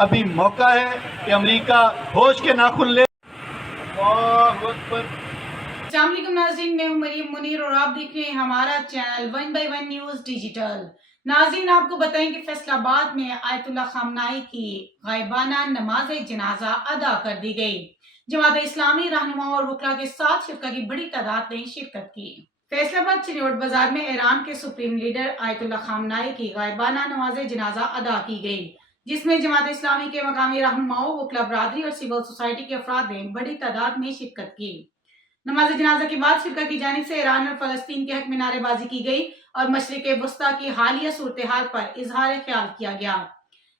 अभी मौका है कि अमेरिका होश के नाखून ले। अस्सलाम वालेकुम नाज़रीन, मैं हूं मरियम मुनीर और आप देख रहे हैं हमारा चैनल 1 by 1 न्यूज़ डिजिटल। नाज़रीन, आपको बताएं कि फैसलाबाद में आयतुल्लाह खामनाई की गायबाना नमाज जनाजा अदा कर दी गई। जमात इस्लामी रहनुमा और वकला के साथ शिरका की बड़ी तादाद ने शिरकत की। फैसलाबाद चिन्नौट बाजार में ईरान के सुप्रीम लीडर आयतुल्लाह खामनाई की गायबाना नमाज जनाजा अदा की गई, जिसमें जमात इस्लामी के मकामी रहनुमाओं, वकला बरादरी और सिविल सोसाइटी के अफराद ने बड़ी तादाद में शिरकत की। नमाज जनाजा के बाद शिरका की जानिब से ईरान और फलस्तीन के हक में नारेबाजी की गई और मशरिक वस्ता की हालिया सूरत हाल पर इजहार ख्याल किया गया।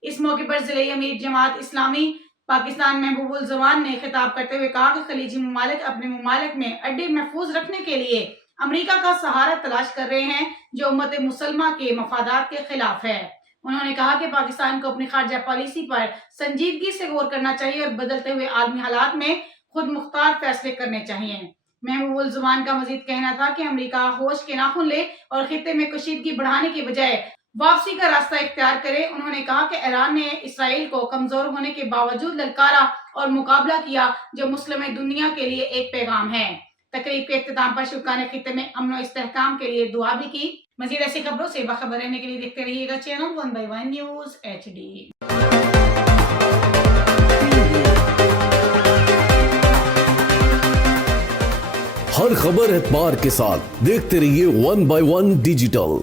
इस मौके पर जिले अमीर जमात इस्लामी पाकिस्तान महबूबुल जमान ने खिताब करते हुए कहा कि खलीजी ममालिक अपने ममालिक में अड्डे महफूज रखने के लिए अमरीका का सहारा तलाश कर रहे हैं, जो उम्मत मुसलमा के मफादात के खिलाफ है। उन्होंने कहा कि पाकिस्तान को अपनी खारजा पॉलिसी पर संजीदगी से गौर करना चाहिए और बदलते हुए आलमी हालात में खुद मुख्तार फैसले करने चाहिए। महबूबुल जुबान का मजीद कहना था कि अमेरिका होश के नाखून ले और खित्ते में कशीदगी बढ़ाने के बजाय वापसी का रास्ता इख्तियार करे। उन्होंने कहा कि ईरान ने इसराइल को कमजोर होने के बावजूद ललकारा और मुकाबला किया, जो मुस्लिम दुनिया के लिए एक पैगाम है। तकरीब के इख्तिताम पर शुक्का ने खित्ते में अमन और इस्तेहकाम के लिए दुआ भी की। मजीद ऐसी खबरों से बाखबर रहने के लिए देखते रहिएगा चैनल 1 by 1 न्यूज़ HD। हर खबर एतबार के साथ देखते रहिए 1 by 1 डिजिटल।